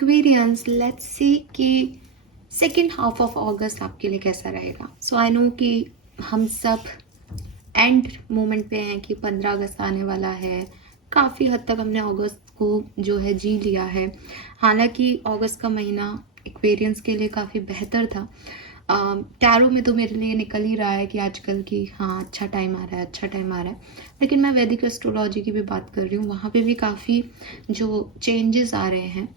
Aquarians, let's see कि second half of अगस्त आपके लिए कैसा रहेगा. सो आई नो कि हम सब एंड मोमेंट पे हैं कि 15 अगस्त आने वाला है. काफ़ी हद तक हमने अगस्त को जो है जी लिया है. हालांकि अगस्त का महीना एक्वेरियंस के लिए काफ़ी बेहतर था. टैरो में तो मेरे लिए निकल ही रहा है कि आजकल की हाँ अच्छा टाइम आ रहा है, अच्छा टाइम आ रहा है. लेकिन मैं वैदिक एस्ट्रोलॉजी की भी बात कर रही हूँ, वहाँ पे भी काफ़ी जो चेंजेस आ रहे हैं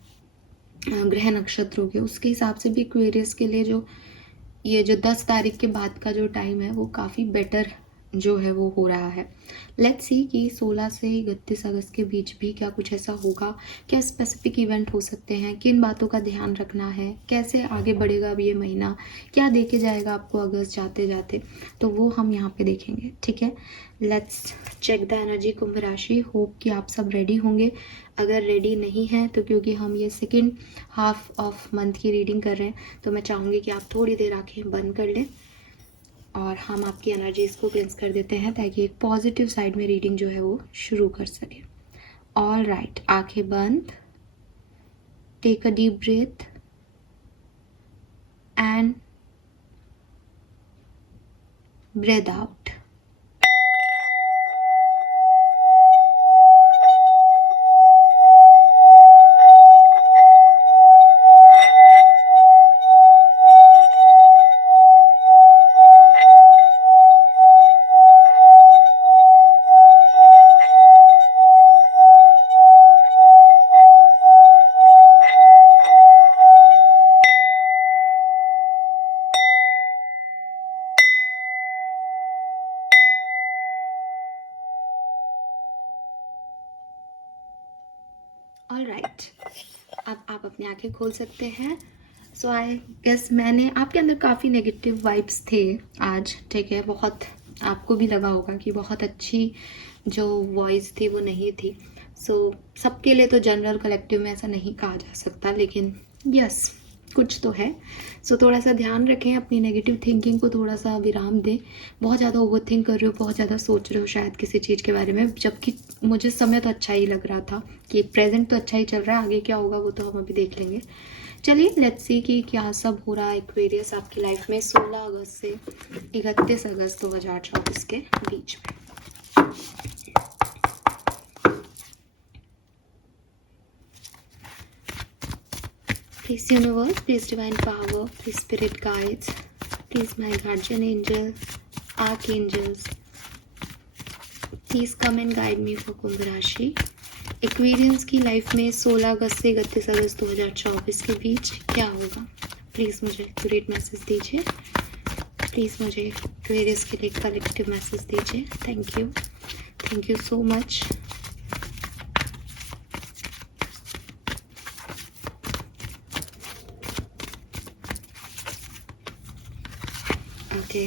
ग्रह नक्षत्रों के, उसके हिसाब से भी एक्वेरियस के लिए जो ये जो 10 तारीख के बाद का जो टाइम है वो काफ़ी बेटर जो है वो हो रहा है. लेट्स सी कि 16 से 31 अगस्त के बीच भी क्या कुछ ऐसा होगा, क्या स्पेसिफिक इवेंट हो सकते हैं, किन बातों का ध्यान रखना है, कैसे आगे बढ़ेगा अब ये महीना, क्या देके जाएगा आपको अगस्त जाते जाते, तो वो हम यहाँ पे देखेंगे. ठीक है, लेट्स चेक द एनर्जी कुंभ राशि. होप कि आप सब रेडी होंगे. अगर रेडी नहीं हैं तो क्योंकि हम ये सेकेंड हाफ ऑफ मंथ की रीडिंग कर रहे हैं तो मैं चाहूँगी कि आप थोड़ी देर आंखें बंद कर लें और हम आपकी एनर्जीज को क्लेंस कर देते हैं ताकि एक पॉजिटिव साइड में रीडिंग जो है वो शुरू कर सके. ऑल राइट, आंखें बंद. Take a deep breath and breath out. All right, अब आप अपनी आंखें खोल सकते हैं. सो आई गेस मैंने आपके अंदर काफ़ी नेगेटिव वाइब्स थे आज. ठीक है, बहुत आपको भी लगा होगा कि बहुत अच्छी जो वॉइस थी वो नहीं थी. सबके लिए तो जनरल कलेक्टिव में ऐसा नहीं कहा जा सकता, लेकिन यस कुछ तो है. थोड़ा सा ध्यान रखें, अपनी नेगेटिव थिंकिंग को थोड़ा सा विराम दें. बहुत ज़्यादा ओवर थिंक कर रहे हो, बहुत ज़्यादा सोच रहे हो शायद किसी चीज़ के बारे में, जबकि मुझे समय तो अच्छा ही लग रहा था कि प्रेजेंट तो अच्छा ही चल रहा है. आगे क्या होगा वो तो हम अभी देख लेंगे. चलिए लेट्स सी कि क्या सब हो रहा है एक्वेरियस आपकी लाइफ में 16 अगस्त से 31 अगस्त 2024 के बीच में. Please universe, please divine power, please spirit guides, please my guardian angel, archangels, please come and guide me for कुंभ राशि. एक्वेरियंस की लाइफ में 16 अगस्त से 31 अगस्त 2024 के बीच क्या होगा. प्लीज़ मुझे एक्यूरेट मैसेज दीजिए. प्लीज़ मुझे एक्वेरियस के लिए कलेक्टिव मैसेज दीजिए. Thank you so much. Okay,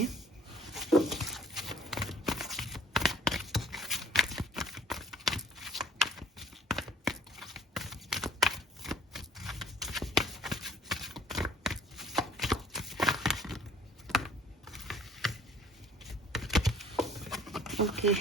okay.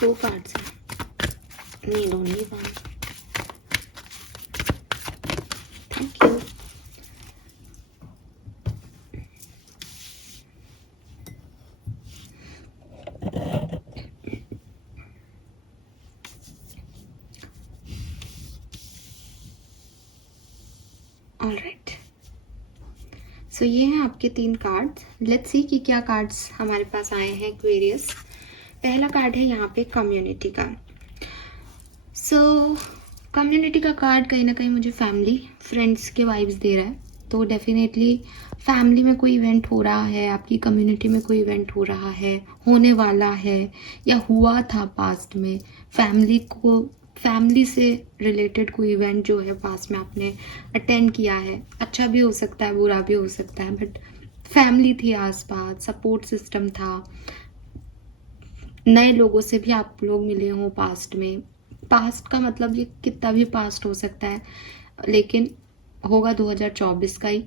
Two cards. Need only one. Thank you. All right, so ये हैं आपके 3 कार्ड्स. लेट्स सी कि क्या कार्ड्स हमारे पास आए हैं एक्वेरियस. पहला कार्ड है यहाँ पे कम्युनिटी का. कम्युनिटी का कार्ड कहीं ना कहीं मुझे फैमिली फ्रेंड्स के वाइब्स दे रहा है. तो डेफिनेटली फैमिली में कोई इवेंट हो रहा है, आपकी कम्युनिटी में कोई इवेंट हो रहा है, होने वाला है या हुआ था पास्ट में, फैमिली से रिलेटेड कोई इवेंट जो है पास्ट में आपने अटेंड किया है, अच्छा भी हो सकता है, बुरा भी हो सकता है, बट फैमिली थी आसपास, सपोर्ट सिस्टम था, नए लोगों से भी आप लोग मिले हों पास्ट में। पास्ट का मतलब ये कितना भी पास्ट हो सकता है, लेकिन होगा 2024 का ही।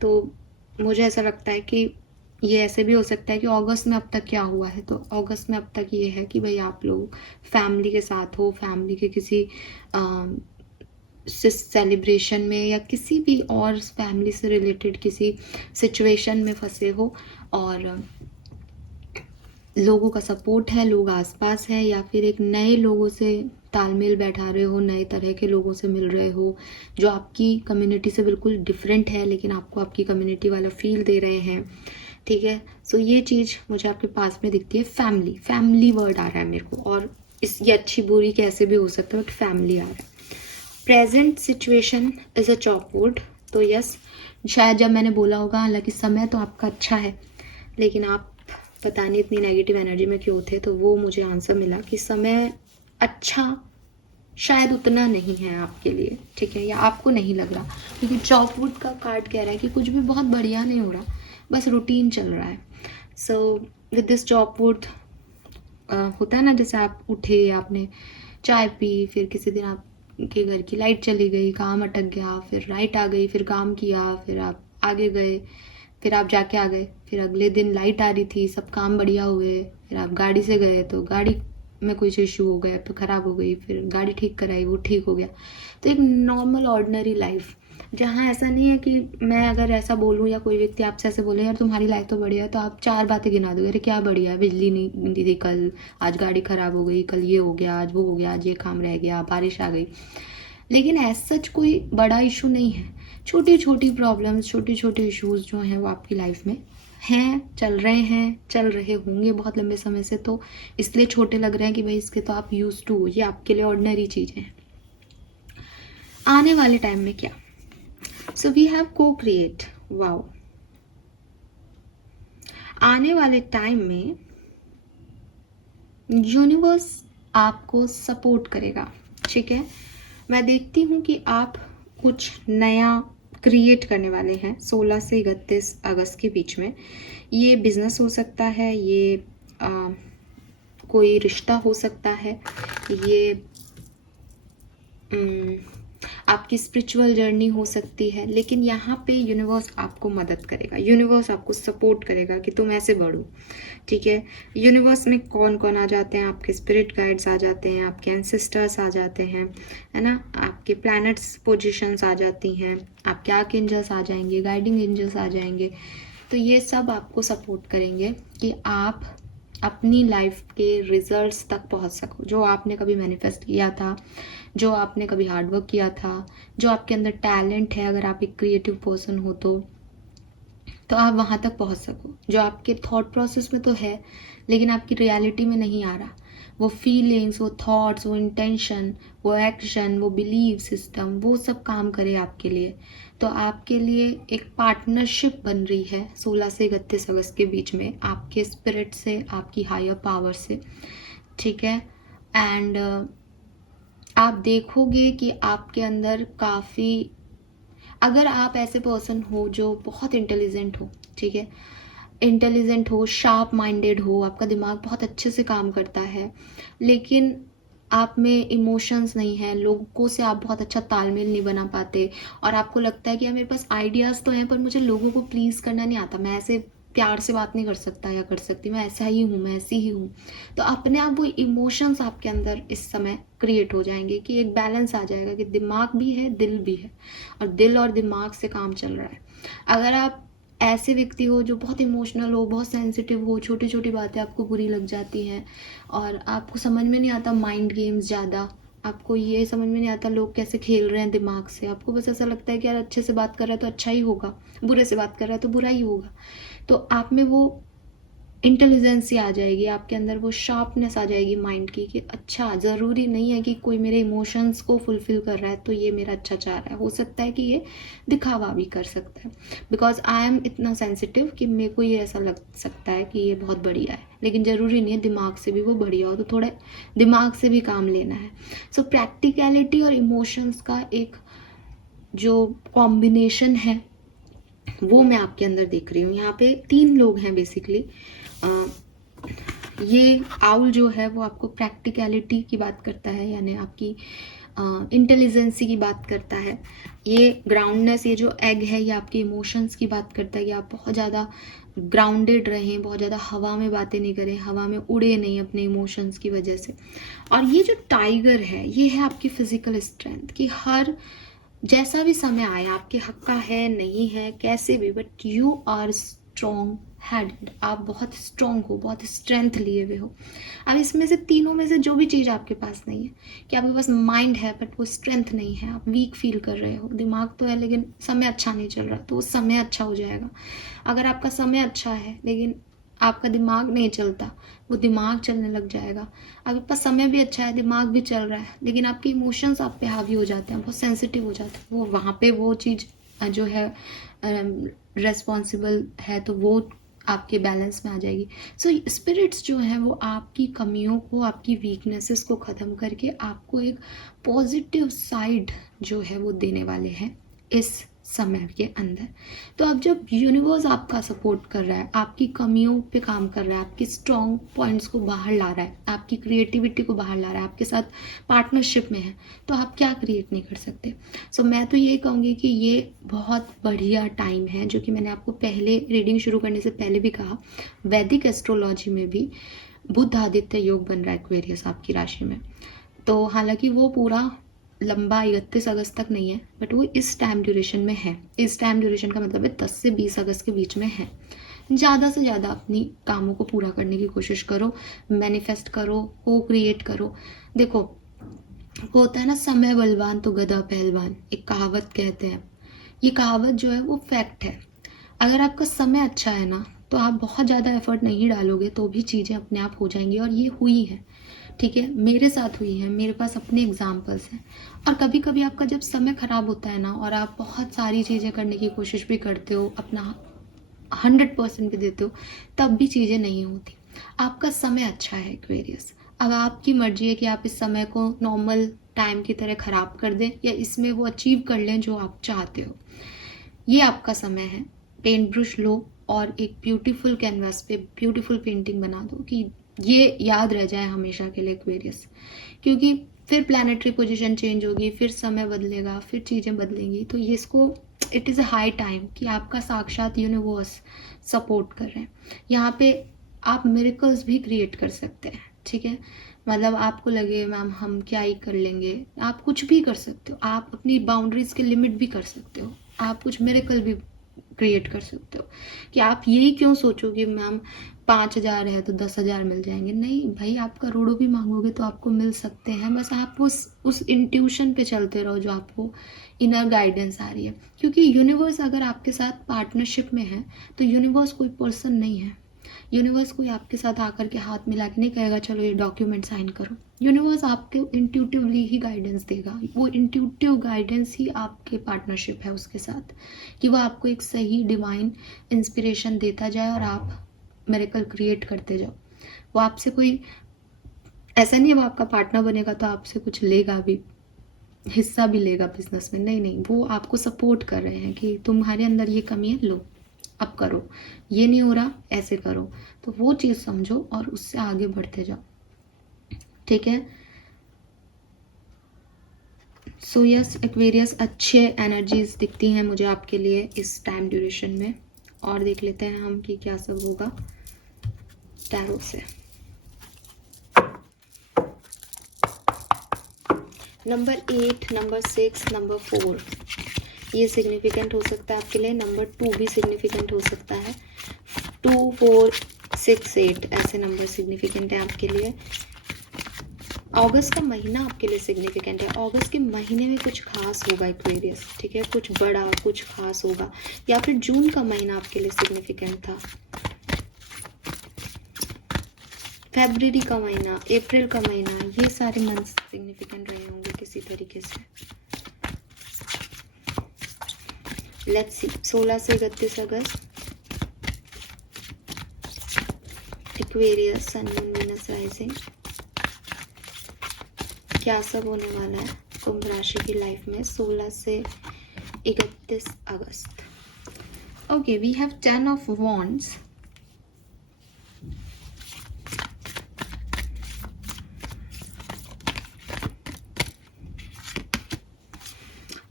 तो मुझे ऐसा लगता है कि ये ऐसे भी हो सकता है कि अगस्त में अब तक क्या हुआ है, तो अगस्त में अब तक ये है कि भाई आप लोग फैमिली के साथ हो, फैमिली के किसी सेलिब्रेशन में या किसी भी और फैमिली से रिलेटेड किसी सिचुएशन में फंसे हो और लोगों का सपोर्ट है, लोग आसपास हैं, या फिर एक नए लोगों से तालमेल बैठा रहे हो, नए तरह के लोगों से मिल रहे हो जो आपकी कम्युनिटी से बिल्कुल डिफरेंट है लेकिन आपको आपकी कम्युनिटी वाला फील दे रहे हैं, ठीक है। सो ये चीज़ मुझे आपके पास में दिखती है। फैमिली वर्ड आ रहा है मेरे को, और इस ये अच्छी बुरी कैसे भी हो सकता है, बट फैमिली आ रहा है। Present situation is a chop wood. तो यस, शायद जब मैंने बोला होगा, हालांकि समय तो आपका अच्छा है लेकिन आप पता नहीं इतनी नेगेटिव एनर्जी में क्यों थे, तो वो मुझे आंसर मिला कि समय अच्छा शायद उतना नहीं है आपके लिए, ठीक है, या आपको नहीं लग रहा, क्योंकि चॉपवुड का कार्ड कह रहा है कि कुछ भी बहुत बढ़िया नहीं हो रहा, बस रूटीन चल रहा है। सो विद दिस चॉपवुड होता है ना, जैसे आप उठे, आपने चाय पी, फिर किसी दिन आपके घर की लाइट चली गई, काम अटक गया, फिर लाइट आ गई, फिर काम किया, फिर आप आगे गए, फिर आप जाके आ गए, फिर अगले दिन लाइट आ रही थी, सब काम बढ़िया हुए, फिर आप गाड़ी से गए तो गाड़ी में कुछ इशू हो गया तो ख़राब हो गई, फिर गाड़ी ठीक कराई, वो ठीक हो गया। तो एक नॉर्मल ऑर्डिनरी लाइफ, जहाँ ऐसा नहीं है कि मैं अगर ऐसा बोलूँ या कोई व्यक्ति आपसे ऐसे बोले यार तुम्हारी लाइफ तो बढ़िया है, तो आप 4 बातें गिना दोगे, अरे क्या बढ़िया है, बिजली नहीं दी थी कल, आज गाड़ी ख़राब हो गई, कल ये हो गया, आज वो हो गया, आज ये काम रह गया, बारिश आ गई। लेकिन ऐसा सच कोई बड़ा इशू नहीं है, छोटी छोटी प्रॉब्लम्स, छोटे छोटे इश्यूज जो हैं वो आपकी लाइफ में हैं, चल रहे होंगे बहुत लंबे समय से, तो इसलिए छोटे लग रहे हैं कि भाई इसके तो आप यूज टू हो, ये आपके लिए ऑर्डिनरी चीज़ें हैं। आने वाले टाइम में क्या, सो वी हैव को क्रिएट, वाओ, आने वाले टाइम में यूनिवर्स आपको सपोर्ट करेगा, ठीक है। मैं देखती हूँ कि आप कुछ नया क्रिएट करने वाले हैं 16 से 31 अगस्त के बीच में। ये बिजनेस हो सकता है, ये कोई रिश्ता हो सकता है, ये आपकी स्पिरिचुअल जर्नी हो सकती है, लेकिन यहाँ पे यूनिवर्स आपको मदद करेगा, यूनिवर्स आपको सपोर्ट करेगा कि तुम ऐसे बढ़ो, ठीक है। यूनिवर्स में कौन कौन आ जाते हैं, आपके स्पिरिट गाइड्स आ जाते हैं, आपके एंसेस्टर्स आ जाते हैं, है ना, आपके प्लैनेट्स पोजीशंस आ जाती हैं, आपके आर्क एंजल्स आ जाएंगे, गाइडिंग एंजल्स आ जाएंगे। तो ये सब आपको सपोर्ट करेंगे कि आप अपनी लाइफ के रिजल्ट्स तक पहुंच सको, जो आपने कभी मैनिफेस्ट किया था, जो आपने कभी हार्डवर्क किया था, जो आपके अंदर टैलेंट है, अगर आप एक क्रिएटिव पर्सन हो तो आप वहाँ तक पहुँच सको, जो आपके थॉट प्रोसेस में तो है लेकिन आपकी रियलिटी में नहीं आ रहा, वो फीलिंग्स, वो थॉट्स, वो इंटेंशन, वो एक्शन, वो बिलीव सिस्टम, वो सब काम करे आपके लिए। तो आपके लिए एक पार्टनरशिप बन रही है 16 से 31 अगस्त के बीच में, आपके स्पिरिट से, आपकी हायर पावर से, ठीक है। एंड आप देखोगे कि आपके अंदर काफ़ी, अगर आप ऐसे पर्सन हो जो बहुत इंटेलिजेंट हो, ठीक है, इंटेलिजेंट हो, शार्प माइंडेड हो, आपका दिमाग बहुत अच्छे से काम करता है, लेकिन आप में इमोशंस नहीं है, लोगों से आप बहुत अच्छा तालमेल नहीं बना पाते, और आपको लगता है कि यार मेरे पास आइडियाज़ तो हैं पर मुझे लोगों को प्लीज़ करना नहीं आता, मैं ऐसे प्यार से बात नहीं कर सकता या कर सकती, मैं ऐसा ही हूँ, मैं ऐसी ही हूँ। तो अपने आप वो इमोशंस आपके अंदर इस समय क्रिएट हो जाएंगे कि एक बैलेंस आ जाएगा कि दिमाग भी है, दिल भी है, और दिल और दिमाग से काम चल रहा है। अगर आप ऐसे व्यक्ति हो जो बहुत इमोशनल हो, बहुत सेंसिटिव हो, छोटी छोटी बातें आपको बुरी लग जाती हैं और आपको समझ में नहीं आता माइंड गेम्स ज़्यादा, आपको ये समझ में नहीं आता लोग कैसे खेल रहे हैं दिमाग से, आपको बस ऐसा लगता है कि यार अच्छे से बात कर रहा है तो अच्छा ही होगा, बुरे से बात कर रहा है तो बुरा ही होगा, तो आप में वो इंटेलिजेंसी आ जाएगी आपके अंदर, वो शार्पनेस आ जाएगी माइंड की कि अच्छा ज़रूरी नहीं है कि कोई मेरे इमोशंस को फुलफ़िल कर रहा है तो ये मेरा अच्छा चाह रहा है, हो सकता है कि ये दिखावा भी कर सकता है, बिकॉज आई एम इतना सेंसिटिव कि मेरे को ये ऐसा लग सकता है कि ये बहुत बढ़िया है, लेकिन ज़रूरी नहीं है दिमाग से भी वो बढ़िया हो, तो थोड़ा दिमाग से भी काम लेना है। सो प्रैक्टिकलिटी और इमोशंस का एक जो कॉम्बिनेशन है वो मैं आपके अंदर देख रही हूँ। यहाँ पे 3 लोग हैं बेसिकली। ये आउल जो है वो आपको प्रैक्टिकलिटी की बात करता है, यानी आपकी इंटेलिजेंसी की बात करता है। ये ग्राउंडनेस, ये जो एग है, ये आपके इमोशंस की बात करता है कि आप बहुत ज़्यादा ग्राउंडेड रहें, बहुत ज़्यादा हवा में बातें नहीं करें, हवा में उड़े नहीं अपने इमोशंस की वजह से। और ये जो टाइगर है, ये है आपकी फिजिकल स्ट्रेंथ, कि हर जैसा भी समय आया, आपके हक का है नहीं है कैसे भी, but you are strong headed, आप बहुत स्ट्रॉन्ग हो, बहुत स्ट्रेंथ लिए हुए हो। अब इसमें से तीनों में से जो भी चीज़ आपके पास नहीं है, कि आपके पास माइंड है बट वो स्ट्रेंथ नहीं है, आप वीक फील कर रहे हो, दिमाग तो है लेकिन समय अच्छा नहीं चल रहा, तो वो समय अच्छा हो जाएगा। अगर आपका समय अच्छा है लेकिन आपका दिमाग नहीं चलता, वो दिमाग चलने लग जाएगा। आपके पास समय भी अच्छा है, दिमाग भी चल रहा है, लेकिन आपके इमोशंस आप पे हावी हो जाते हैं, बहुत सेंसिटिव हो जाते हैं, वो वहाँ पे वो चीज़ जो है रेस्पॉन्सिबल है, तो वो आपके बैलेंस में आ जाएगी। सो स्पिरिट्स जो हैं वो आपकी कमियों को, आपकी वीकनेसेस को ख़त्म करके आपको एक पॉजिटिव साइड जो है वो देने वाले हैं इस समय के अंदर। तो अब जब यूनिवर्स आपका सपोर्ट कर रहा है, आपकी कमियों पे काम कर रहा है, आपकी स्ट्रॉन्ग पॉइंट्स को बाहर ला रहा है, आपकी क्रिएटिविटी को बाहर ला रहा है, आपके साथ पार्टनरशिप में है, तो आप क्या क्रिएट नहीं कर सकते। सो मैं तो ये कहूँगी कि ये बहुत बढ़िया टाइम है, जो कि मैंने आपको पहले रीडिंग शुरू करने से पहले भी कहा। वैदिक एस्ट्रोलॉजी में भी बुध आदित्य योग बन रहा है एक्वेरियस आपकी राशि में, तो हालांकि वो पूरा लंबा 31 अगस्त तक नहीं है, बट वो इस टाइम ड्यूरेशन में है। इस टाइम ड्यूरेशन का मतलब है 10 से 20 अगस्त के बीच में है। ज़्यादा से ज़्यादा अपनी कामों को पूरा करने की कोशिश करो, मैनिफेस्ट करो, को क्रिएट करो। देखो, वो होता है ना, समय बलवान तो गधा पहलवान, एक कहावत कहते हैं। ये कहावत जो है वो फैक्ट है। अगर आपका समय अच्छा है ना, तो आप बहुत ज़्यादा एफर्ट नहीं डालोगे तो भी चीज़ें अपने आप हो जाएंगी, और ये हुई है। ठीक है, मेरे साथ हुई है, मेरे पास अपने एग्जाम्पल्स हैं। और कभी कभी आपका जब समय ख़राब होता है ना, और आप बहुत सारी चीज़ें करने की कोशिश भी करते हो, अपना 100% भी देते हो, तब भी चीज़ें नहीं होती। आपका समय अच्छा है एक्वेरियस। अब आपकी मर्जी है कि आप इस समय को नॉर्मल टाइम की तरह ख़राब कर दें, या इसमें वो अचीव कर लें जो आप चाहते हो। ये आपका समय है। पेंट ब्रश लो और एक ब्यूटीफुल कैनवास पे ब्यूटीफुल पेंटिंग बना दो, कि ये याद रह जाए हमेशा के लिए एक्वेरियस। क्योंकि फिर प्लानिटरी पोजीशन चेंज होगी, फिर समय बदलेगा, फिर चीज़ें बदलेंगी, तो ये इसको it is a high time कि आपका साक्षात यूनिवर्स सपोर्ट कर रहे हैं। यहाँ पे आप मिरेकल्स भी क्रिएट कर सकते हैं। ठीक है, मतलब आपको लगे मैम हम क्या ही कर लेंगे, आप कुछ भी कर सकते हो, आप अपनी बाउंड्रीज के लिमिट भी कर सकते हो, आप कुछ मिरेकल भी क्रिएट कर सकते हो। कि आप यही क्यों सोचोगे मैम 5,000 है तो 10,000 मिल जाएंगे, नहीं भाई, आप करोड़ों भी मांगोगे तो आपको मिल सकते हैं, बस आप उस इंट्यूशन पे चलते रहो जो आपको इनर गाइडेंस आ रही है। क्योंकि यूनिवर्स अगर आपके साथ पार्टनरशिप में है, तो यूनिवर्स कोई पर्सन नहीं है। यूनिवर्स कोई आपके साथ आकर के हाथ मिला के नहीं कहेगा चलो ये डॉक्यूमेंट साइन करो। यूनिवर्स आपको इंट्यूटिवली ही गाइडेंस देगा, वो इंट्यूटिव गाइडेंस ही आपके पार्टनरशिप है उसके साथ, कि वो आपको एक सही डिवाइन इंस्पिरेशन देता जाए और आप मिरेकल क्रिएट करते जाओ। वो आपसे कोई ऐसा नहीं है वो आपका पार्टनर बनेगा तो आपसे कुछ लेगा भी, हिस्सा भी लेगा बिजनेस में, नहीं नहीं, वो आपको सपोर्ट कर रहे हैं कि तुम्हारे अंदर ये कमी है, लो अब करो, ये नहीं हो रहा ऐसे करो, तो वो चीज़ समझो और उससे आगे बढ़ते जाओ। ठीक है, सो यस एक्वेरियस, अच्छे एनर्जीज दिखती हैं मुझे आपके लिए इस टाइम ड्यूरेशन में। और देख लेते हैं हम कि क्या सब होगा टैरो से। नंबर 8, नंबर 6, नंबर 4 ये सिग्निफिकेंट हो सकता है आपके लिए। नंबर 2 भी सिग्निफिकेंट हो सकता है। 2, 4, 6, 8 ऐसे नंबर सिग्निफिकेंट है आपके लिए। अगस्त का महीना आपके लिए सिग्निफिकेंट है। अगस्त के महीने में कुछ खास होगा एक्वेरियस, ठीक है, कुछ बड़ा कुछ खास होगा। या फिर जून का महीना आपके लिए सिग्निफिकेंट था। फरवरी का महीना, अप्रैल का महीना, ये सारे मंथ सिग्निफिकेंट रहे होंगे किसी तरीके से। लेट्स सी 16 से 31 अगस्त, Aquarius, sun moon Venus rising, क्या सब होने वाला है कुंभ राशि की लाइफ में 16 से 31 अगस्त। Okay, we have 10 of wands,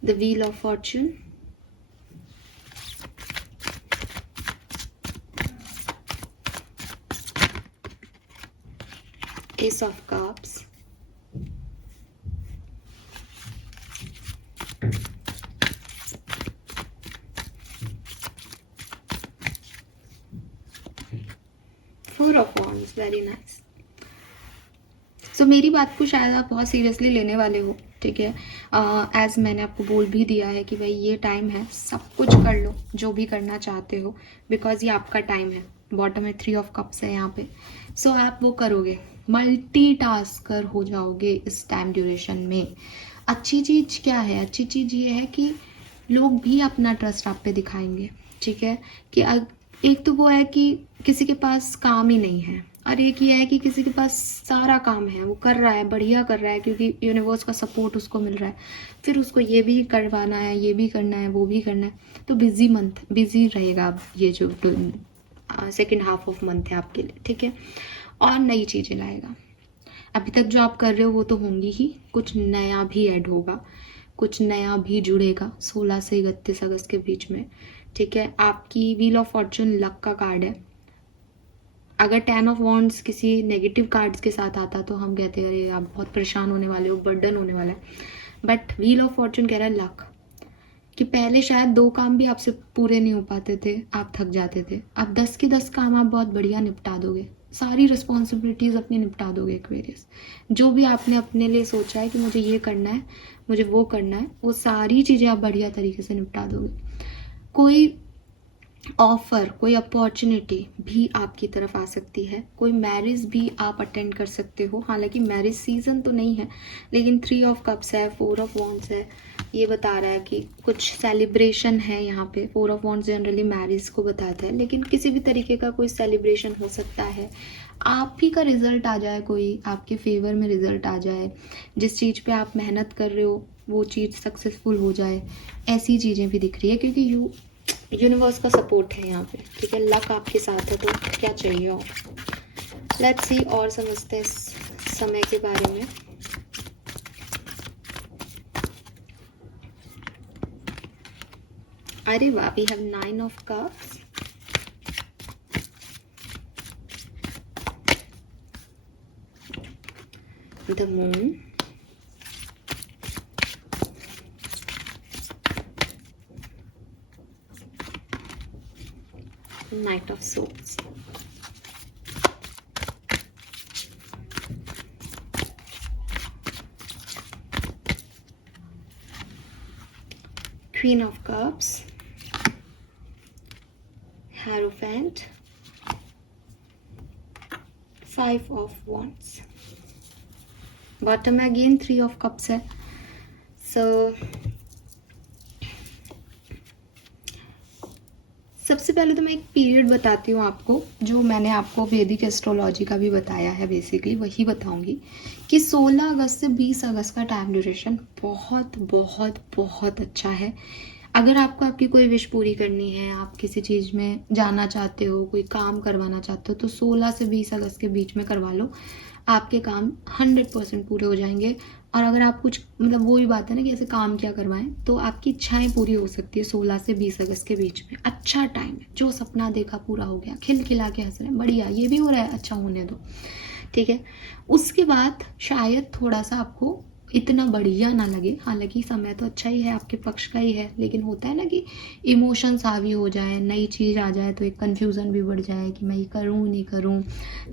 the wheel of fortune, ace of cups, 4 of wands, very nice। सो मेरी बात को शायद आप बहुत सीरियसली लेने वाले हो, ठीक है। एज मैंने आपको बोल भी दिया है कि भाई ये टाइम है, सब कुछ कर लो जो भी करना चाहते हो, बिकॉज ये आपका टाइम है। बॉटम में 3 ऑफ कप्स है यहाँ पे। सो आप वो करोगे, मल्टीटास्कर हो जाओगे इस टाइम ड्यूरेशन में। अच्छी चीज़ क्या है? अच्छी चीज़ ये है कि लोग भी अपना ट्रस्ट आप पे दिखाएंगे, ठीक है। कि एक तो वो है कि किसी के पास काम ही नहीं है, और एक ये है कि किसी के पास सारा काम है, वो कर रहा है, बढ़िया कर रहा है, क्योंकि यूनिवर्स का सपोर्ट उसको मिल रहा है। फिर उसको ये भी करवाना है, ये भी करना है, वो भी करना है। तो बिजी मंथ, बिजी रहेगा अब ये जो सेकेंड हाफ ऑफ मंथ है आपके लिए, ठीक है। और नई चीज़ें लाएगा। अभी तक जो आप कर रहे हो वो तो होंगी ही, कुछ नया भी ऐड होगा, कुछ नया भी जुड़ेगा 16 से 31 अगस्त के बीच में, ठीक है। आपकी व्हील ऑफ फॉर्चून लक का कार्ड है। अगर 10 ऑफ वॉन्ड्स किसी नेगेटिव कार्ड्स के साथ आता तो हम कहते हैं अरे आप बहुत परेशान होने वाले हो, बर्डन होने वाला है। बट व्हील ऑफ फॉर्चून कह रहा है लक, कि पहले शायद 2 काम भी आपसे पूरे नहीं हो पाते थे, आप थक जाते थे। अब 10 के 10 काम आप बहुत बढ़िया निपटा दोगे, सारी रिस्पॉन्सिबिलिटीज़ अपनी निपटा दोगे एक्वेरियस। जो भी आपने अपने लिए सोचा है कि मुझे ये करना है, मुझे वो करना है, वो सारी चीज़ें आप बढ़िया तरीके से निपटा दोगे। कोई ऑफर, कोई अपॉर्चुनिटी भी आपकी तरफ आ सकती है, कोई मैरिज भी आप अटेंड कर सकते हो। हालांकि मैरिज सीजन तो नहीं है, लेकिन 3 ऑफ कप्स है, 4 ऑफ वॉन्ड्स है, ये बता रहा है कि कुछ सेलिब्रेशन है यहाँ पे। 4 ऑफ वॉन्ड्स जनरली मैरिज को बताता है, लेकिन किसी भी तरीके का कोई सेलिब्रेशन हो सकता है। आप ही का रिजल्ट आ जाए, कोई आपके फेवर में रिजल्ट आ जाए, जिस चीज़ पे आप मेहनत कर रहे हो वो चीज़ सक्सेसफुल हो जाए, ऐसी चीज़ें भी दिख रही है। क्योंकि यूनिवर्स का सपोर्ट है यहाँ पे, ठीक है। लक आपके साथ है, तो क्या चाहिए और। लेट्स सी और समझते हैं इस समय के बारे में। अरे वाह, we have 9 of cups, the moon, Knight of Swords, Queen of Cups, Hierophant, 5 of Wands। Bottom में अगेन 3 ऑफ कप्स है। सो सबसे पहले तो मैं एक पीरियड बताती हूँ आपको, जो मैंने आपको वैदिक एस्ट्रोलॉजी का भी बताया है, बेसिकली वही बताऊंगी कि 16 अगस्त से 20 अगस्त का टाइम ड्यूरेशन बहुत बहुत बहुत अच्छा है। अगर आपको आपकी कोई विश पूरी करनी है, आप किसी चीज़ में जाना चाहते हो, कोई काम करवाना चाहते हो, तो 16 से 20 अगस्त के बीच में करवा लो, आपके काम 100% पूरे हो जाएंगे। और अगर आप कुछ मतलब वही बात है ना कि ऐसे काम क्या करवाएं, तो आपकी इच्छाएं पूरी हो सकती है 16 से 20 अगस्त के बीच में। अच्छा टाइम है, जो सपना देखा पूरा हो गया, खिलखिला के हंस रहे हैं, बढ़िया, ये भी हो रहा है, अच्छा होने दो, ठीक है। उसके बाद शायद थोड़ा सा आपको इतना बढ़िया ना लगे, हालांकि समय तो अच्छा ही है, आपके पक्ष का ही है, लेकिन होता है ना कि इमोशंस हावी हो जाए, नई चीज़ आ जाए तो एक कंफ्यूजन भी बढ़ जाए कि मैं ये करूँ नहीं करूँ।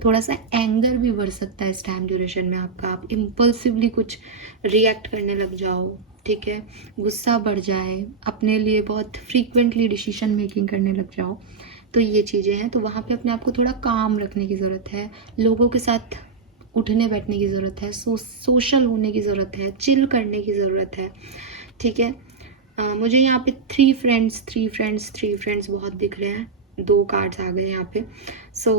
थोड़ा सा एंगर भी बढ़ सकता है इस टाइम ड्यूरेशन में आपका, आप इम्पल्सिवली कुछ रिएक्ट करने लग जाओ, ठीक है। गुस्सा बढ़ जाए, अपने लिए बहुत फ्रीक्वेंटली डिसीजन मेकिंग करने लग जाओ, तो ये चीज़ें हैं, तो वहाँ पे अपने आप को थोड़ा काम रखने की ज़रूरत है, लोगों के साथ उठने बैठने की ज़रूरत है, सोशल होने की ज़रूरत है, चिल करने की ज़रूरत है, ठीक है। मुझे यहाँ पे थ्री फ्रेंड्स बहुत दिख रहे हैं, 2 कार्ड्स आ गए यहाँ पे। सो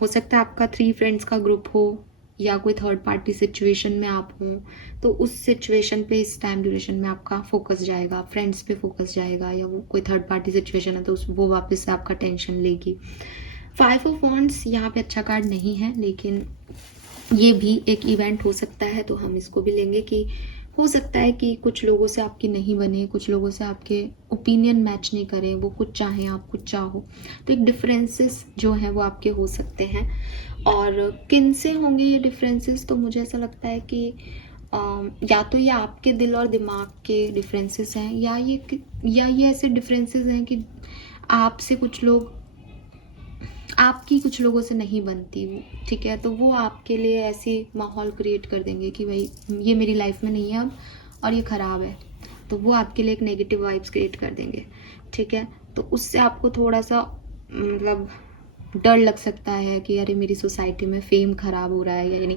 हो सकता है आपका 3 फ्रेंड्स का ग्रुप हो या कोई थर्ड पार्टी सिचुएशन में आप हों, तो उस सिचुएशन पे इस टाइम ड्यूरेशन में आपका फोकस जाएगा, फ्रेंड्स पे फोकस जाएगा, या वो कोई थर्ड पार्टी सिचुएशन है तो वो वापस से आपका टेंशन लेगी। 5 ऑफ वॉन्ड्स यहाँ पे अच्छा कार्ड नहीं है, लेकिन ये भी एक इवेंट हो सकता है, तो हम इसको भी लेंगे कि हो सकता है कि कुछ लोगों से आपकी नहीं बने, कुछ लोगों से आपके ओपिनियन मैच नहीं करें, वो कुछ चाहें आप कुछ चाहो, तो एक डिफरेंसेस जो हैं वो आपके हो सकते हैं। और किन से होंगे ये डिफरेंसेस, तो मुझे ऐसा लगता है कि या तो ये आपके दिल और दिमाग के डिफरेंसेस हैं, या ये ऐसे डिफरेंसेस हैं कि आपसे कुछ लोग, आपकी कुछ लोगों से नहीं बनती वो, ठीक है, तो वो आपके लिए ऐसी माहौल क्रिएट कर देंगे कि भाई ये मेरी लाइफ में नहीं है अब और ये ख़राब है, तो वो आपके लिए एक नेगेटिव वाइब्स क्रिएट कर देंगे, ठीक है। तो उससे आपको थोड़ा सा मतलब डर लग सकता है कि अरे मेरी सोसाइटी में फेम ख़राब हो रहा है या नहीं,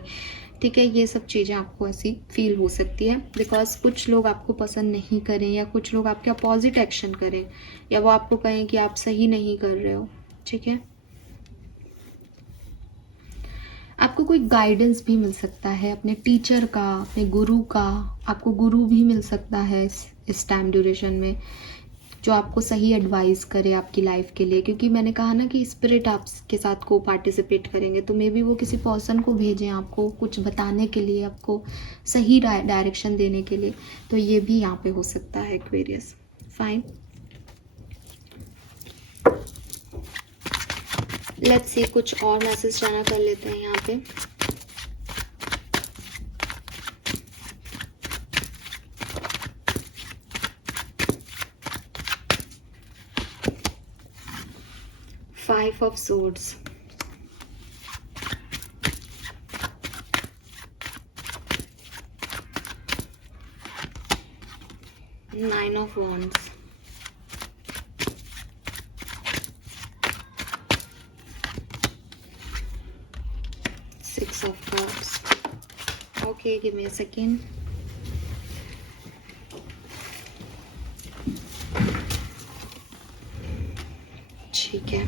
ठीक है। ये सब चीज़ें आपको ऐसी फील हो सकती है, बिकॉज कुछ लोग आपको पसंद नहीं करें, या कुछ लोग आपके अपोजिट एक्शन करें, या वो आपको कहें कि आप सही नहीं कर रहे हो, ठीक है। आपको कोई गाइडेंस भी मिल सकता है अपने टीचर का, अपने गुरु का, आपको गुरु भी मिल सकता है इस टाइम ड्यूरेशन में, जो आपको सही एडवाइस करे आपकी लाइफ के लिए, क्योंकि मैंने कहा ना कि स्पिरिट आपके साथ को पार्टिसिपेट करेंगे, तो मे बी वो किसी पर्सन को भेजें आपको कुछ बताने के लिए, आपको सही डायरेक्शन देने के लिए, तो ये भी यहाँ पे हो सकता है एक्वेरियस। फाइन, लेट्स सी कुछ और मैसेज जाना कर लेते हैं यहाँ पे। Five of Swords, Nine of Wands, Six of Cups. Okay, give me a second. ठीक है,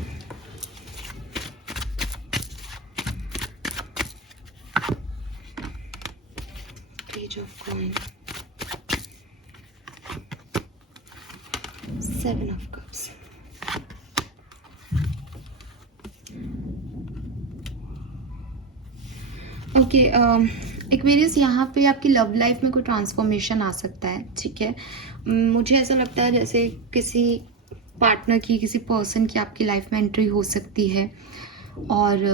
Page of Coin, Seven of Cups. Okay, Aquarius, यहाँ पे आपकी लव लाइफ में कोई ट्रांसफॉर्मेशन आ सकता है, ठीक है। मुझे ऐसा लगता है जैसे किसी पार्टनर की, किसी पर्सन की आपकी लाइफ में एंट्री हो सकती है, और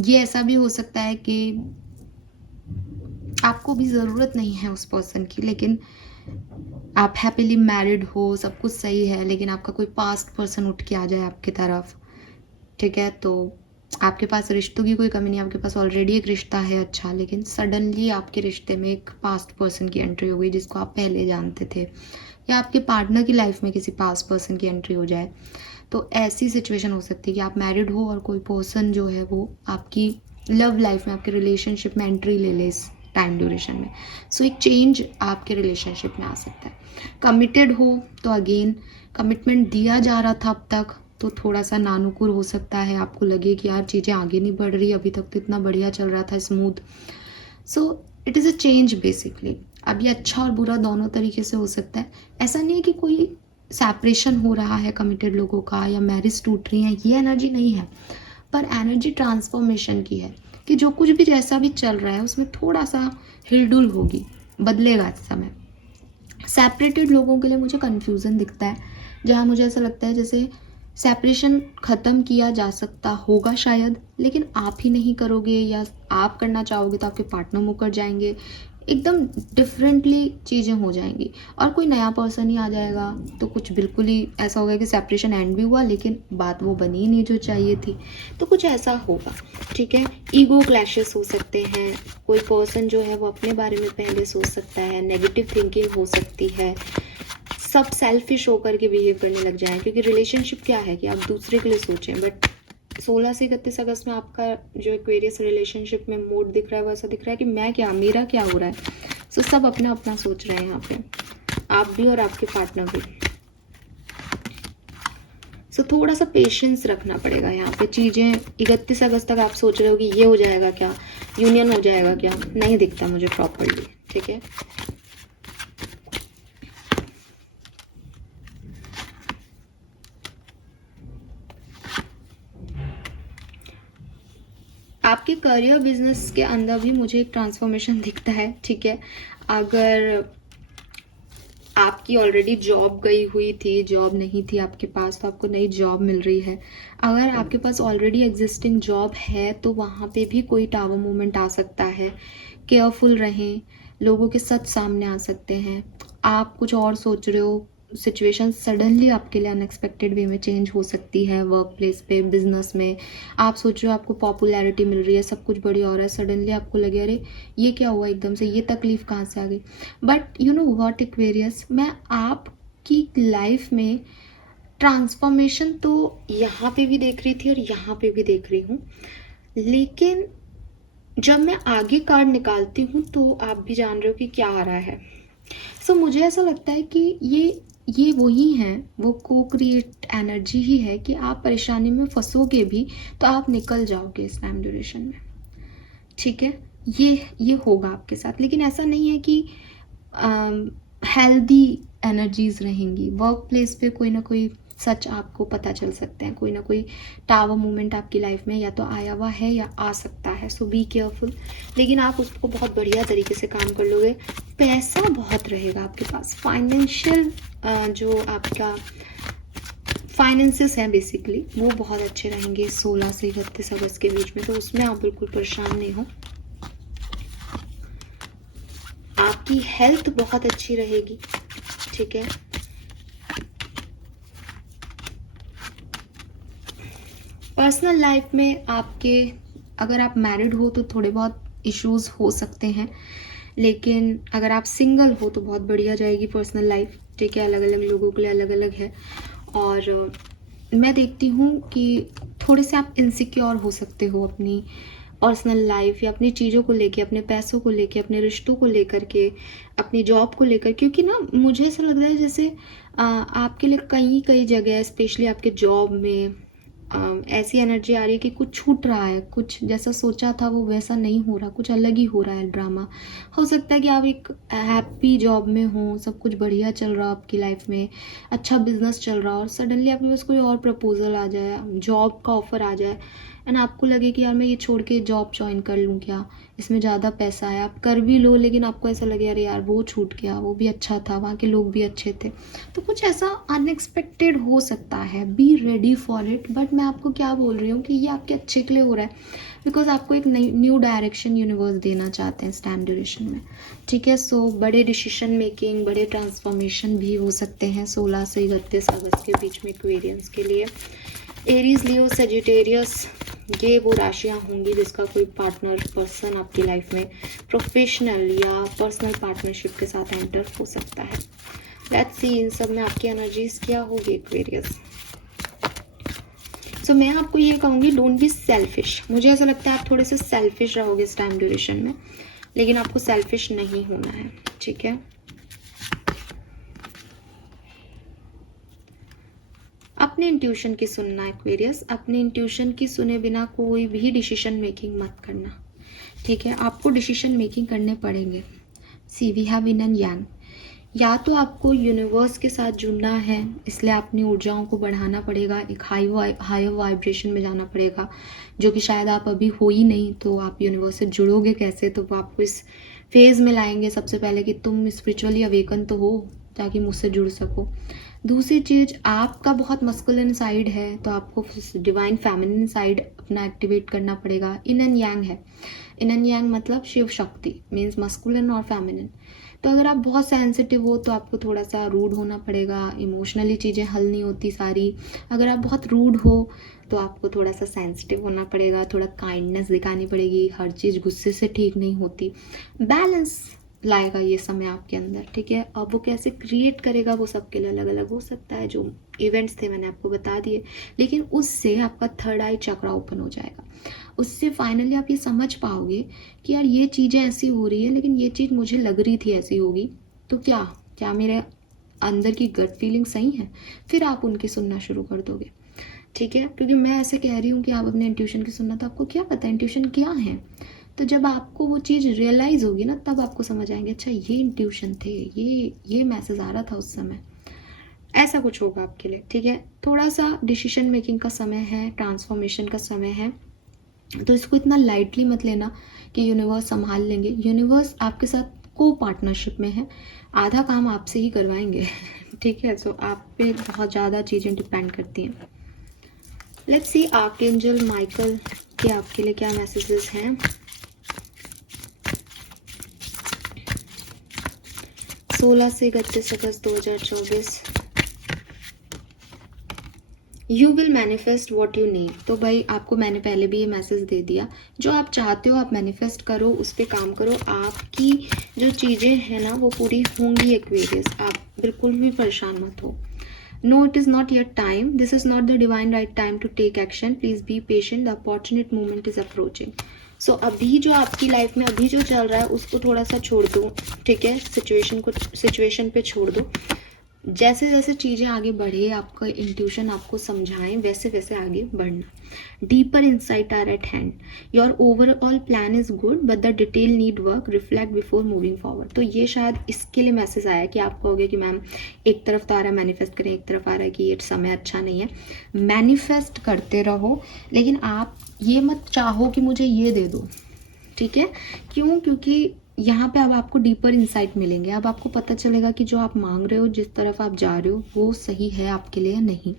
ये ऐसा भी हो सकता है कि आपको भी ज़रूरत नहीं है उस पर्सन की, लेकिन आप हैप्पीली मैरिड हो, सब कुछ सही है, लेकिन आपका कोई पास्ट पर्सन उठ के आ जाए आपकी तरफ, ठीक है। तो आपके पास रिश्तों की कोई कमी नहीं, आपके पास ऑलरेडी एक रिश्ता है अच्छा, लेकिन सडनली आपके रिश्ते में एक पास्ट पर्सन की एंट्री हो गई जिसको आप पहले जानते थे, या आपके पार्टनर की लाइफ में किसी पास्ट पर्सन की एंट्री हो जाए, तो ऐसी सिचुएशन हो सकती है कि आप मैरिड हो और कोई पर्सन जो है वो आपकी लव लाइफ में, आपके रिलेशनशिप में एंट्री ले ले इस टाइम ड्यूरेशन में। सो एक चेंज आपके रिलेशनशिप में आ सकता है। कमिटेड हो तो अगेन कमिटमेंट दिया जा रहा था अब तक, तो थोड़ा सा नानुकुर हो सकता है, आपको लगे कि यार चीज़ें आगे नहीं बढ़ रही, अभी तक तो इतना बढ़िया चल रहा था, smooth. So it is a change basically. अब ये अच्छा और बुरा दोनों तरीके से हो सकता है। ऐसा नहीं है कि कोई सेपरेशन हो रहा है कमिटेड लोगों का, या मैरिज टूट रही है, ये एनर्जी नहीं है, पर एनर्जी ट्रांसफॉर्मेशन की है कि जो कुछ भी जैसा भी चल रहा है उसमें थोड़ा सा हिलडुल होगी, बदलेगा इस समय। सेपरेटेड लोगों के लिए मुझे कन्फ्यूज़न दिखता है, जहाँ मुझे ऐसा लगता है जैसे सेपरेशन ख़त्म किया जा सकता होगा शायद, लेकिन आप ही नहीं करोगे, या आप करना चाहोगे तो आपके पार्टनर मुकर जाएंगे, एकदम डिफरेंटली चीज़ें हो जाएंगी, और कोई नया पर्सन ही आ जाएगा, तो कुछ बिल्कुल ही ऐसा होगा कि सेपरेशन एंड भी हुआ लेकिन बात वो बनी ही नहीं जो चाहिए थी, तो कुछ ऐसा होगा, ठीक है। ईगो क्लैशेस हो सकते हैं, कोई पर्सन जो है वो अपने बारे में पहले सोच सकता है, नेगेटिव थिंकिंग हो सकती है, सब सेल्फिश होकर के बिहेव करने लग जाएं, क्योंकि रिलेशनशिप क्या है कि आप दूसरे के लिए सोचें। बट 16 से 31 अगस्त में आपका जो एक्वेरियस रिलेशनशिप में मोड दिख रहा है वो ऐसा दिख रहा है कि मैं क्या, मेरा क्या हो रहा है। सो सब अपना अपना सोच रहे हैं यहाँ पे, आप भी और आपके पार्टनर भी। सो थोड़ा सा पेशेंस रखना पड़ेगा यहाँ पे। चीज़ें 31 अगस्त तक आप सोच रहे हो कि ये हो जाएगा क्या, यूनियन हो जाएगा क्या, नहीं दिखता मुझे प्रॉपरली, ठीक है। आपके करियर बिजनेस के अंदर भी मुझे एक ट्रांसफॉर्मेशन दिखता है, ठीक है। अगर आपकी ऑलरेडी जॉब गई हुई थी, जॉब नहीं थी आपके पास, तो आपको नई जॉब मिल रही है। अगर आपके पास ऑलरेडी एग्जिस्टिंग जॉब है तो वहाँ पे भी कोई टावर मूवमेंट आ सकता है। केयरफुल रहें, लोगों के सच सामने आ सकते हैं। आप कुछ और सोच रहे हो, सिचुएशन सडनली आपके लिए अनएक्सपेक्टेड वे में चेंज हो सकती है। वर्क प्लेस पे, बिजनेस में आप सोच रहे हो आपको पॉपुलैरिटी मिल रही है, सब कुछ बढ़िया हो रहा है, सडनली आपको लगे अरे ये क्या हुआ, एकदम से ये तकलीफ कहाँ से आ गई। But you know what Aquarius, मैं आपकी लाइफ में ट्रांसफॉर्मेशन तो यहाँ पे भी देख रही थी और यहाँ पे भी देख रही हूँ, लेकिन जब मैं आगे कार्ड निकालती हूँ तो आप भी जान रहे हो कि क्या आ रहा है। सो मुझे ऐसा लगता है कि ये वही हैं, वो को क्रिएट एनर्जी ही है कि आप परेशानी में फंसोगे भी तो आप निकल जाओगे इस टाइम ड्यूरेशन में, ठीक है। ये होगा आपके साथ, लेकिन ऐसा नहीं है कि हेल्दी एनर्जीज रहेंगी। वर्क प्लेस पे कोई ना कोई सच आपको पता चल सकते हैं, कोई ना कोई टावर मूवमेंट आपकी लाइफ में या तो आया हुआ है या आ सकता है। सो बी केयरफुल, लेकिन आप उसको बहुत बढ़िया तरीके से काम कर लोगे। पैसा बहुत रहेगा आपके पास, फाइनेंशियल जो आपका फाइनेंसेस हैं बेसिकली वो बहुत अच्छे रहेंगे 16 से 31 अगस्त के बीच में, तो उसमें आप बिल्कुल परेशान नहीं हो। आपकी हेल्थ बहुत अच्छी रहेगी, ठीक है। पर्सनल लाइफ में आपके, अगर आप मैरिड हो तो थोड़े बहुत इश्यूज हो सकते हैं, लेकिन अगर आप सिंगल हो तो बहुत बढ़िया जाएगी पर्सनल लाइफ, ठीक है। अलग अलग लोगों के लिए अलग अलग है। और मैं देखती हूँ कि थोड़े से आप इनसिक्योर हो सकते हो अपनी पर्सनल लाइफ या अपनी चीज़ों को लेके, अपने पैसों को लेके, अपने रिश्तों को लेकर के, अपनी जॉब को लेकर, क्योंकि ना मुझे ऐसा लग रहा है जैसे आपके लिए कई कई जगह, स्पेशली आपके जॉब में ऐसी एनर्जी आ रही है कि कुछ छूट रहा है, कुछ जैसा सोचा था वो वैसा नहीं हो रहा, कुछ अलग ही हो रहा है ड्रामा। हो सकता है कि आप एक हैप्पी जॉब में हो, सब कुछ बढ़िया चल रहा हो आपकी लाइफ में, अच्छा बिजनेस चल रहा हो, और सडनली आपके पास कोई और प्रपोजल आ जाए, जॉब का ऑफर आ जाए, एंड आपको लगे कि यार मैं ये छोड़ के जॉब ज्वाइन कर लूँ क्या, इसमें ज़्यादा पैसा है। आप कर भी लो, लेकिन आपको ऐसा लगे अरे यार वो छूट गया, वो भी अच्छा था, वहाँ के लोग भी अच्छे थे। तो कुछ ऐसा अनएक्सपेक्टेड हो सकता है, be ready for it. But मैं आपको क्या बोल रही हूँ कि ये आपके अच्छे के लिए हो रहा है, बिकॉज आपको एक नई न्यू डायरेक्शन यूनिवर्स देना चाहते हैं इस टाइम ड्यूरेशन में, ठीक है। सो बड़े डिसीजन मेकिंग, बड़े ट्रांसफॉर्मेशन भी हो सकते हैं 16 से 31 अगस्त के बीच में एक्वेरियंस के लिए। एरीज, लियो, सेजिटेरियस, ये वो राशियाँ होंगी जिसका कोई पार्टनर पर्सन आपकी लाइफ में प्रोफेशनल या पर्सनल पार्टनरशिप के साथ एंटर हो सकता है। लेट्स सी इन सब में आपकी एनर्जीज क्या होगी एक्वेरियस। सो मैं आपको ये कहूँगी, डोंट बी सेल्फिश। मुझे ऐसा लगता है आप थोड़े से सेल्फिश रहोगे इस टाइम ड्यूरेशन में, लेकिन आपको सेल्फिश नहीं होना है, ठीक है। अपने इंट्यूशन की सुनना एक्वेरियस, अपने इंट्यूशन की सुने बिना कोई भी डिसीजन मेकिंग मत करना, ठीक है। आपको डिसीजन मेकिंग करने पड़ेंगे। See we have yin and yang, या तो आपको यूनिवर्स के साथ जुड़ना है, इसलिए अपनी ऊर्जाओं को बढ़ाना पड़ेगा, एक हायर वाइब्रेशन में जाना पड़ेगा, जो कि शायद आप अभी हो ही नहीं। तो आप यूनिवर्स से जुड़ोगे कैसे, तो वो आपको इस फेज में लाएंगे सबसे पहले कि तुम स्पिरिचुअली अवेकन तो हो, ताकि मुझसे जुड़ सको। दूसरी चीज़, आपका बहुत मस्कुलिन साइड है तो आपको डिवाइन फेमिनिन साइड अपना एक्टिवेट करना पड़ेगा। इन एंड यांग है, इन एंड यांग मतलब शिव शक्ति, मीन्स मस्कुलिन और फेमिनिन। तो अगर आप बहुत सेंसिटिव हो तो आपको थोड़ा सा रूड होना पड़ेगा, इमोशनली चीज़ें हल नहीं होती सारी। अगर आप बहुत रूड हो तो आपको थोड़ा सा सेंसिटिव होना पड़ेगा, थोड़ा काइंडनेस दिखानी पड़ेगी, हर चीज़ गुस्से से ठीक नहीं होती। बैलेंस लाएगा ये समय आपके अंदर, ठीक है। अब वो कैसे क्रिएट करेगा वो सबके लिए अलग अलग हो सकता है। जो इवेंट्स थे मैंने आपको बता दिए, लेकिन उससे आपका थर्ड आई चक्रा ओपन हो जाएगा। उससे फाइनली आप ये समझ पाओगे कि यार ये चीज़ें ऐसी हो रही है, लेकिन ये चीज़ मुझे लग रही थी ऐसी होगी, तो क्या क्या मेरे अंदर की गट फीलिंग सही है, फिर आप उनकी सुनना शुरू कर दोगे, ठीक है। क्योंकि मैं ऐसे कह रही हूँ कि आप अपने इंट्यूशन की सुनना, तो आपको क्या पता इंट्यूशन क्या है। तो जब आपको वो चीज़ रियलाइज़ होगी ना, तब आपको समझ आएंगे अच्छा ये इंट्यूशन थे, ये मैसेज आ रहा था उस समय। ऐसा कुछ होगा आपके लिए, ठीक है। थोड़ा सा डिसीजन मेकिंग का समय है, ट्रांसफॉर्मेशन का समय है, तो इसको इतना लाइटली मत लेना कि यूनिवर्स संभाल लेंगे। यूनिवर्स आपके साथ को पार्टनरशिप में है, आधा काम आपसे ही करवाएंगे ठीक है। सो आप पे बहुत ज़्यादा चीज़ें डिपेंड करती हैं। लेट्स सी आर्कएंजल माइकल के आपके लिए क्या मैसेजेस हैं। 16 से 31 अगस्त 2024। You will manifest what you need. तो भाई आपको मैंने पहले भी ये मैसेज दे दिया, जो आप चाहते हो आप मैनिफेस्ट करो, उस पर काम करो, आपकी जो चीज़ें हैं ना वो पूरी होंगी एक्वेरियस। आप बिल्कुल भी परेशान मत हो। No, it is not your time, this is not the divine right time to take action, please be patient, the opportune moment is approaching. So अभी जो आपकी लाइफ में अभी जो चल रहा है उसको थोड़ा सा छोड़ दो, ठीक है। सिचुएशन पे छोड़ दो। जैसे जैसे चीज़ें आगे बढ़े, आपका इंट्यूशन आपको समझाएं, वैसे वैसे आगे बढ़ना। Deeper insight are at hand, your overall plan is good but the detail need work, reflect before moving forward. तो ये शायद इसके लिए मैसेज आया कि आप कहोगे कि मैम एक तरफ तो आ रहा है मैनिफेस्ट करें, एक तरफ आ रहा है कि ये समय अच्छा नहीं है। मैनिफेस्ट करते रहो, लेकिन आप ये मत चाहो कि मुझे ये दे दो, ठीक है। क्यों? क्योंकि यहाँ पे अब आपको डीपर इंसाइट मिलेंगे। अब आपको पता चलेगा कि जो आप मांग रहे हो, जिस तरफ आप जा रहे हो, वो सही है आपके लिए या नहीं।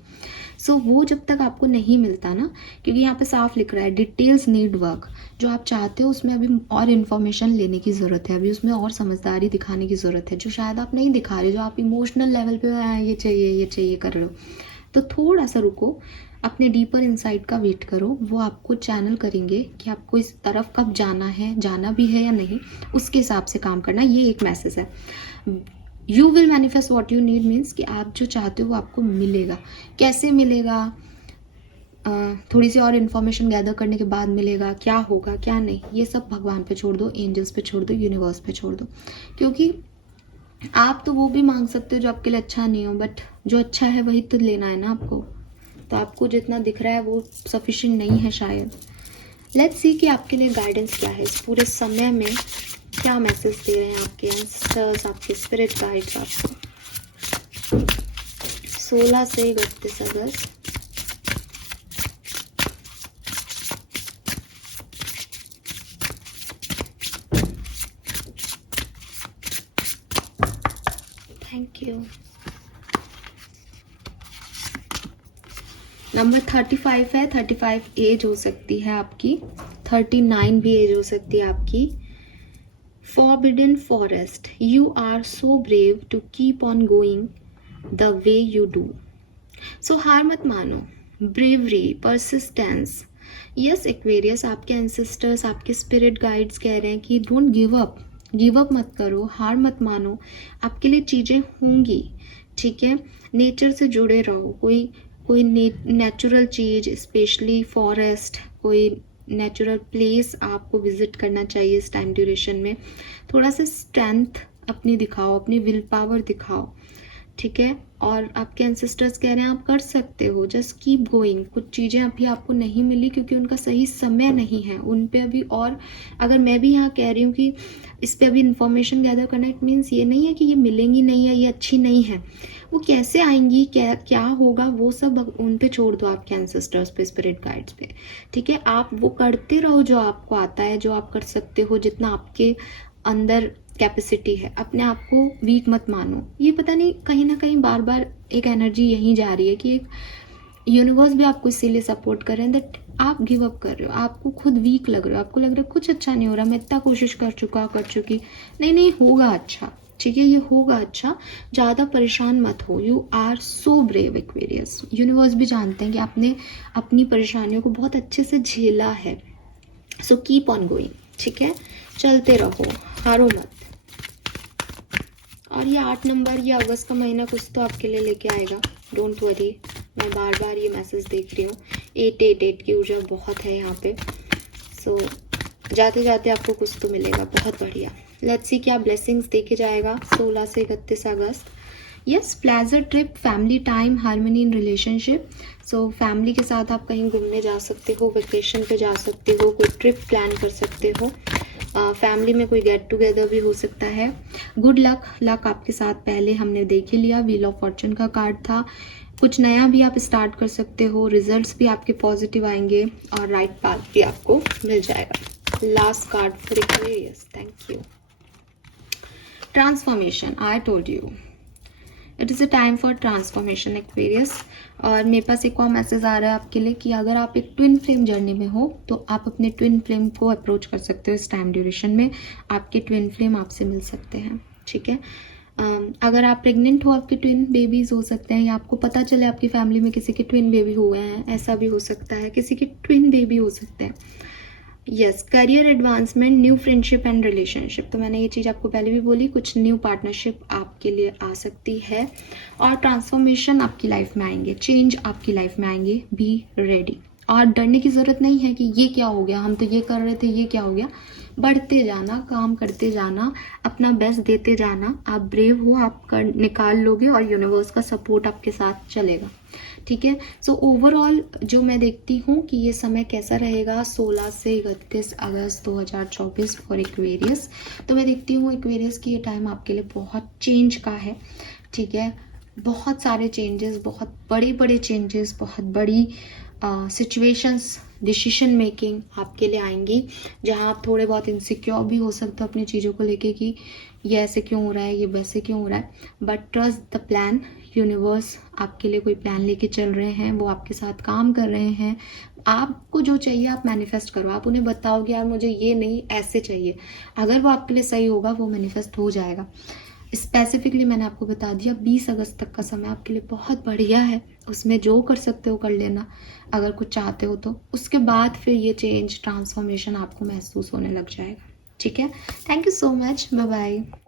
सो वो जब तक आपको नहीं मिलता ना, क्योंकि यहाँ पे साफ लिख रहा है डिटेल्स नीड वर्क, जो आप चाहते हो उसमें अभी और इन्फॉर्मेशन लेने की ज़रूरत है, अभी उसमें और समझदारी दिखाने की ज़रूरत है, जो शायद आप नहीं दिखा रहे, जो आप इमोशनल लेवल पे ये चाहिए कर रहे हो। तो थोड़ा सा रुको, अपने डीपर इंसाइट का वेट करो, वो आपको चैनल करेंगे कि आपको इस तरफ कब जाना है, जाना भी है या नहीं, उसके हिसाब से काम करना। ये एक मैसेज है। You will manifest what you need means कि आप जो चाहते हो वो आपको मिलेगा। कैसे मिलेगा? थोड़ी सी और इन्फॉर्मेशन गैदर करने के बाद मिलेगा। क्या होगा क्या नहीं, ये सब भगवान पे छोड़ दो, एंजल्स पे छोड़ दो, यूनिवर्स पे छोड़ दो। क्योंकि आप तो वो भी मांग सकते हो जो आपके लिए अच्छा नहीं हो, बट जो अच्छा है वही तो लेना है ना आपको। तो आपको जितना दिख रहा है वो सफिशिएंट नहीं है शायद। लेट्स सी कि आपके लिए गाइडेंस क्या है इस पूरे समय में, क्या मैसेज दे रहे हैं आपके एंसेस्टर्स, आपके स्पिरिट गाइड्स आपको 16 से 31 अगस्त। Thank you. नंबर 35 है। 35 एज हो सकती है आपकी, 39 भी एज हो सकती है आपकी। Forbidden forest, you are so brave to keep on going the way you do. So हार मत मानो, bravery, persistence. Yes Aquarius, आपके ancestors, आपके spirit guides कह रहे हैं कि don't give up, give up मत करो, हार मत मानो, आपके लिए चीज़ें होंगी, ठीक है। नेचर से जुड़े रहो, कोई नेचुरल चीज़, स्पेशली फॉरेस्ट, कोई नेचुरल प्लेस आपको विजिट करना चाहिए इस टाइम ड्यूरेशन में। थोड़ा सा स्ट्रेंथ अपनी दिखाओ, अपनी विल पावर दिखाओ, ठीक है। और आपके एंसेस्टर्स कह रहे हैं आप कर सकते हो, जस्ट कीप गोइंग। कुछ चीज़ें अभी आपको नहीं मिली क्योंकि उनका सही समय नहीं है उन पे अभी। और अगर मैं भी यहाँ कह रही हूँ कि इस पर अभी इंफॉर्मेशन गैदर करना, इट मीन्स ये नहीं है कि ये मिलेंगी नहीं है, ये अच्छी नहीं है, वो कैसे आएंगी, क्या होगा, वो सब उन पे छोड़ दो, आपके एंसेस्टर्स पे, स्पिरिट गाइड्स पे, ठीक है। आप वो करते रहो जो आपको आता है, जो आप कर सकते हो, जितना आपके अंदर कैपेसिटी है। अपने आप को वीक मत मानो। ये पता नहीं कहीं ना कहीं बार बार एक एनर्जी यहीं जा रही है कि एक यूनिवर्स भी आपको इसीलिए सपोर्ट कर रहे हैं दैट आप गिव अप कर रहे हो, आपको खुद वीक लग रहे हो, आपको लग रहा है कुछ अच्छा नहीं हो रहा, मैं इतना कोशिश कर चुकी, नहीं होगा अच्छा, ठीक है, ये होगा अच्छा। ज़्यादा परेशान मत हो। You are so brave Aquarius. Universe भी जानते हैं कि आपने अपनी परेशानियों को बहुत अच्छे से झेला है। सो कीप ऑन गोइंग, ठीक है, चलते रहो, हारो मत। और ये 8 नंबर, ये अगस्त का महीना कुछ तो आपके लिए लेके आएगा, डोंट वरी। मैं बार बार ये मैसेज देख रही हूँ, 888 की ऊर्जा बहुत है यहाँ पे। सो जाते जाते आपको कुछ तो मिलेगा, बहुत बढ़िया। लेट्स सी क्या ब्लेसिंग्स देके जाएगा 16 से 31 अगस्त। Yes, pleasure trip, family time, harmony in relationship. So family के साथ आप कहीं घूमने जा सकते हो, वेकेशन पे जा सकते हो, कोई ट्रिप प्लान कर सकते हो, फैमिली में कोई गेट टुगेदर भी हो सकता है। गुड लक, लक आपके साथ पहले हमने देख ही लिया, व्हील ऑफ फॉर्चून का कार्ड था। कुछ नया भी आप स्टार्ट कर सकते हो, रिजल्ट्स भी आपके पॉजिटिव आएंगे और राइट पाथ भी आपको मिल जाएगा। Last card for Aquarius, thank you. Transformation, I told you it is a time for transformation Aquarius. और मेरे पास एक और मैसेज आ रहा है आपके लिए कि अगर आप एक ट्विन फ्लेम जर्नी में हो तो आप अपने ट्विन फ्लेम को अप्रोच कर सकते हो। इस टाइम ड्यूरेशन में आपके ट्विन फ्लेम आपसे मिल सकते हैं, ठीक है। अगर आप प्रेग्नेंट हो, आपके ट्विन बेबीज़ हो सकते हैं, या आपको पता चले आपकी फैमिली में किसी के ट्विन बेबी हुए हैं, ऐसा भी हो सकता है, किसी के ट्विन बेबी हो सकते हैं। Yes, career advancement, new friendship and relationship. तो मैंने ये चीज़ आपको पहले भी बोली, कुछ न्यू पार्टनरशिप आपके लिए आ सकती है और ट्रांसफॉर्मेशन आपकी लाइफ में आएंगे, चेंज आपकी लाइफ में आएंगे। Be ready. और डरने की ज़रूरत नहीं है कि ये क्या हो गया, हम तो ये कर रहे थे, ये क्या हो गया। बढ़ते जाना, काम करते जाना, अपना बेस्ट देते जाना। आप ब्रेव हो, आप कर निकाल लोगे और यूनिवर्स का सपोर्ट आपके साथ चलेगा, ठीक है। सो ओवरऑल जो मैं देखती हूँ कि ये समय कैसा रहेगा 16 से 31 अगस्त 2024 फॉर एक्वेरियस। तो मैं देखती हूँ एक्वेरियस की ये टाइम आपके लिए बहुत चेंज का है, ठीक है। बहुत सारे चेंजेस, बहुत बड़े बड़े चेंजेस, बहुत बड़ी सिचुएशंस, डिसीजन मेकिंग आपके लिए आएंगी, जहाँ आप थोड़े बहुत इनसिक्योर भी हो सकते हो अपनी चीज़ों को लेके कि ये ऐसे क्यों हो रहा है, ये वैसे क्यों हो रहा है। But trust the plan, universe आपके लिए कोई प्लान लेके चल रहे हैं, वो आपके साथ काम कर रहे हैं। आपको जो चाहिए आप मैनिफेस्ट करो, आप उन्हें बताओगे यार मुझे ये नहीं ऐसे चाहिए, अगर वो आपके लिए सही होगा वो मैनिफेस्ट हो जाएगा। स्पेसिफिकली मैंने आपको बता दिया 20 अगस्त तक का समय आपके लिए बहुत बढ़िया है, उसमें जो कर सकते हो कर लेना अगर कुछ चाहते हो तो। उसके बाद फिर ये चेंज, ट्रांसफॉर्मेशन आपको महसूस होने लग जाएगा, ठीक है। Thank you so much, bye bye.